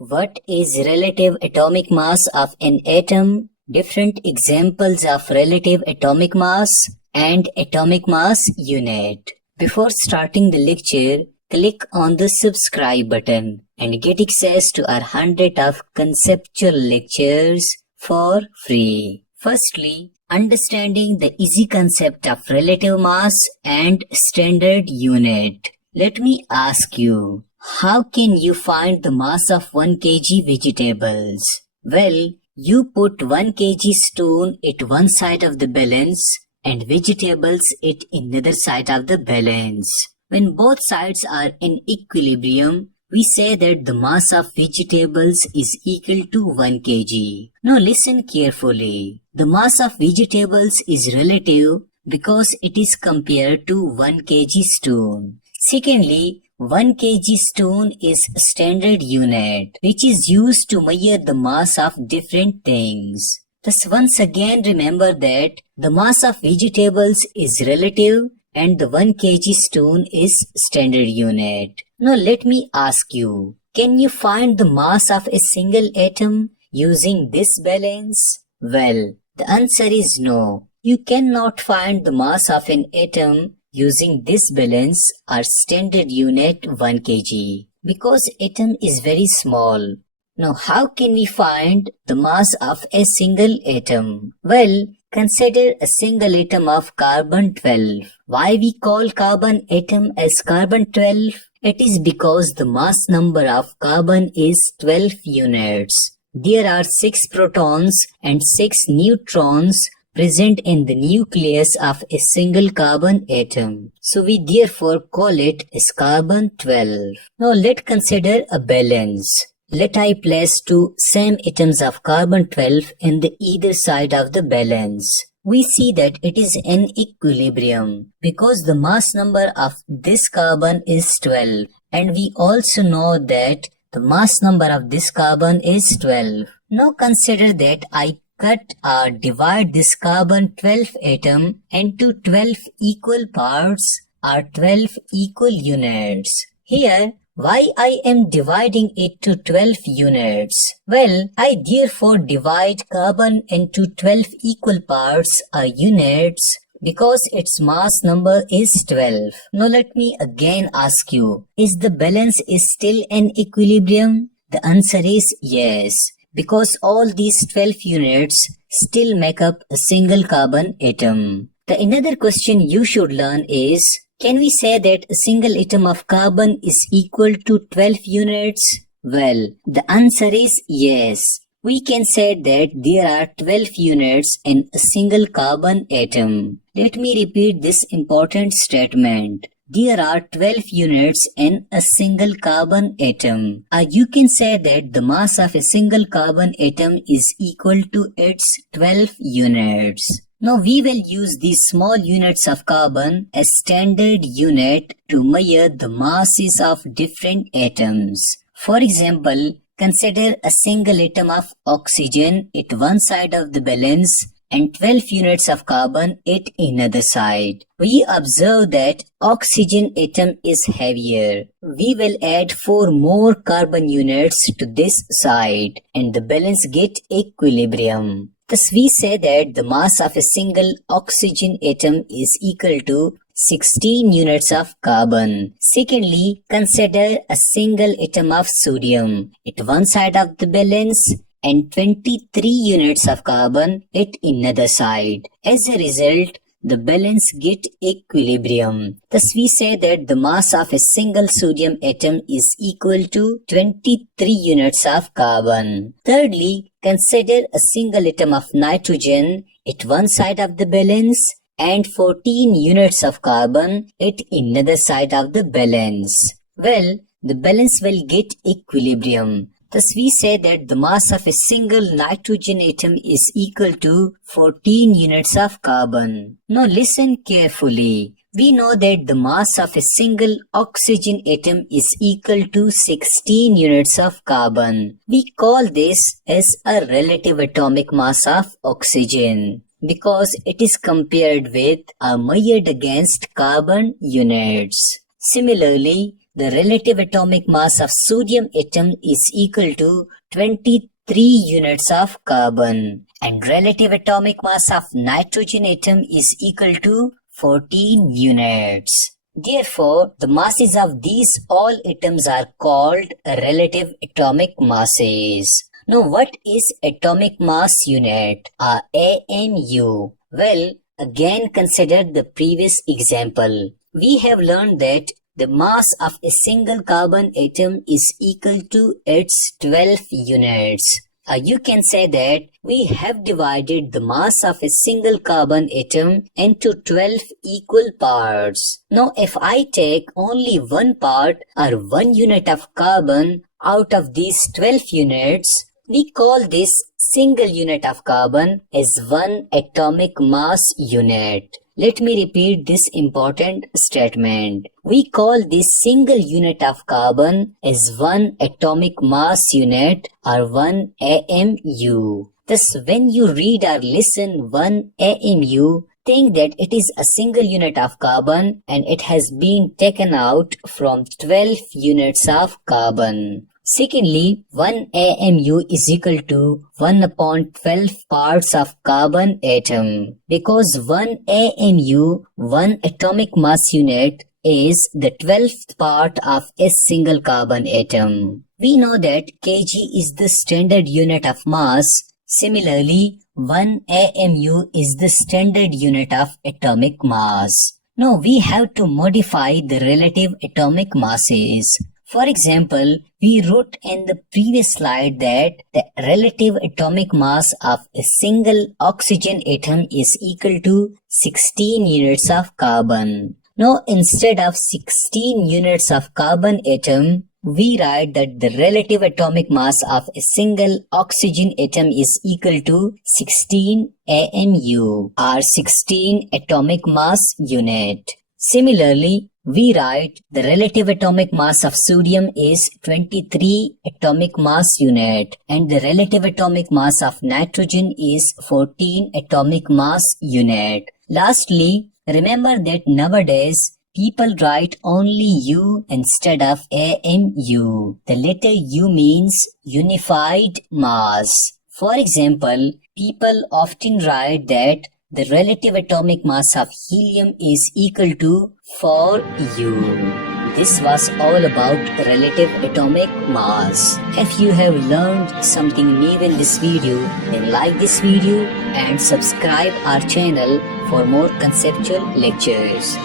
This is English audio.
What is relative atomic mass of an atom? Different examples of relative atomic mass and atomic mass unit. Before starting the lecture, click on the subscribe button and get access to our 100 of conceptual lectures for free. Firstly, understanding the easy concept of relative mass and standard unit. Let me ask you, how can you find the mass of 1 kg vegetables? Well, you put 1 kg stone at one side of the balance and vegetables at another side of the balance. When both sides are in equilibrium, we say that the mass of vegetables is equal to 1 kg. Now listen carefully. The mass of vegetables is relative because it is compared to 1 kg stone. Secondly, 1 kg stone is standard unit which is used to measure the mass of different things. Thus once again remember that the mass of vegetables is relative and the 1 kg stone is standard unit. Now let me ask you, can you find the mass of a single atom using this balance? Well, the answer is no. You cannot find the mass of an atom using this balance or standard unit 1 kg because atom is very small. Now how can we find the mass of a single atom? Well, consider a single atom of carbon-12. Why we call carbon atom as carbon-12? It is because the mass number of carbon is 12 units. There are 6 protons and 6 neutrons present in the nucleus of a single carbon atom. So we therefore call it as carbon-12. Now let's consider a balance. Let I place 2 same atoms of carbon-12 in the either side of the balance. We see that it is in equilibrium because the mass number of this carbon is 12 and we also know that the mass number of this carbon is 12. Now consider that I cut or divide this carbon-12 atom into 12 equal parts or 12 equal units. Here, why I am dividing it to 12 units? Well, I therefore divide carbon into 12 equal parts or units because its mass number is 12. Now let me again ask you, is the balance is still in equilibrium? The answer is yes, because all these 12 units still make up a single carbon atom. The another question you should learn is, can we say that a single atom of carbon is equal to 12 units? Well, the answer is yes. We can say that there are 12 units in a single carbon atom. Let me repeat this important statement. There are 12 units in a single carbon atom. You can say that the mass of a single carbon atom is equal to its 12 units. Now we will use these small units of carbon as standard unit to measure the masses of different atoms. For example, consider a single atom of oxygen at one side of the balance and 12 units of carbon at another side. We observe that oxygen atom is heavier. We will add 4 more carbon units to this side and the balance get equilibrium. Thus we say that the mass of a single oxygen atom is equal to 16 units of carbon. Secondly, consider a single atom of sodium at one side of the balance and 23 units of carbon at another side. As a result, the balance get equilibrium. Thus we say that the mass of a single sodium atom is equal to 23 units of carbon. Thirdly, consider a single atom of nitrogen at one side of the balance and 14 units of carbon at another side of the balance. Well, the balance will get equilibrium. Thus we say that the mass of a single nitrogen atom is equal to 14 units of carbon. Now listen carefully. We know that the mass of a single oxygen atom is equal to 16 units of carbon. We call this as a relative atomic mass of oxygen because it is compared with or measured against carbon units. Similarly, the relative atomic mass of sodium atom is equal to 23 units of carbon, and relative atomic mass of nitrogen atom is equal to 14 units. Therefore, the masses of these all atoms are called relative atomic masses. Now, what is atomic mass unit or AMU? Well, again consider the previous example. We have learned that the mass of a single carbon atom is equal to its 12 units. You can say that we have divided the mass of a single carbon atom into 12 equal parts. Now, if I take only one part or 1 unit of carbon out of these 12 units, we call this single unit of carbon as 1 atomic mass unit. Let me repeat this important statement. We call this single unit of carbon as 1 atomic mass unit or 1 AMU. Thus, when you read or listen 1 AMU, think that it is a single unit of carbon and it has been taken out from 12 units of carbon. Secondly, 1 AMU is equal to 1 upon 12 parts of carbon atom. Because 1 AMU, 1 atomic mass unit, is the 12th part of a single carbon atom. We know that kg is the standard unit of mass. Similarly, 1 AMU is the standard unit of atomic mass. Now we have to modify the relative atomic masses. For example, we wrote in the previous slide that the relative atomic mass of a single oxygen atom is equal to 16 units of carbon. Now, instead of 16 units of carbon atom, we write that the relative atomic mass of a single oxygen atom is equal to 16 AMU or 16 atomic mass unit. Similarly, we write the relative atomic mass of sodium is 23 atomic mass unit and the relative atomic mass of nitrogen is 14 atomic mass unit. Lastly, remember that nowadays people write only U instead of AMU. The letter U means unified mass. For example, people often write that the relative atomic mass of helium is equal to 4U. This was all about relative atomic mass. If you have learned something new in this video, then like this video and subscribe our channel for more conceptual lectures.